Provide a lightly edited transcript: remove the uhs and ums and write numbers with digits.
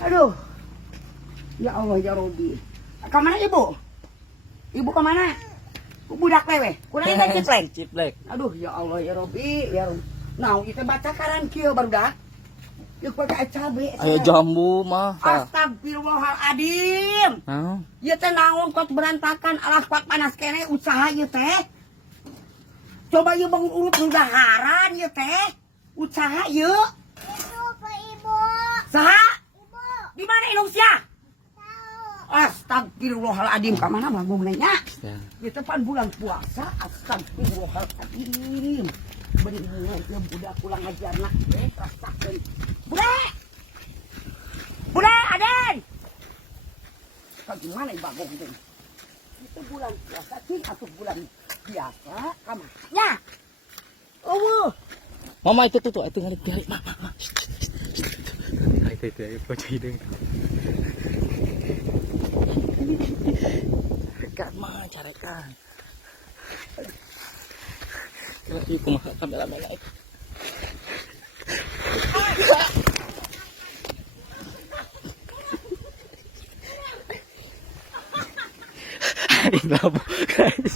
Aduh. Ya Allah ya Robi. Kemana ibu? Ibu kemana? Budak lewe. Kurang kan ciplek. Ciplek. Aduh ya Allah ya Robi. Ya Robi. Nah, kita baca karan kieu barudak. Yuk pakai cabe. Ayo jambu mah. Astagfirullahaladzim. Nah. Ieu teh naon kot berantakan alas kuat panas kene usaha ieu teh. Coba ieu bangun urut mudaharan ieu teh. Usaha ieu. Ibu ke ibu. Saha? Ibu. Di mana Indonesia? Tahu. Astagfirullahaladzim. Ka mana bangun nya? Ya. Di depan bulan puasa. Astagfirullahaladzim. Bener ieu budak pulang ajarna rasakeun. Bude! Bude, Aden! Bagaimana ibu bagong itu? Itu bulan puasa sih atau bulan biasa? Kamarnya. Oh, Mama itu tuh ngalih biar mama. Itu ayo bocah hidung. Rekan mah carekan. Lagi kumaha kamera-kamera itu. Ini guys.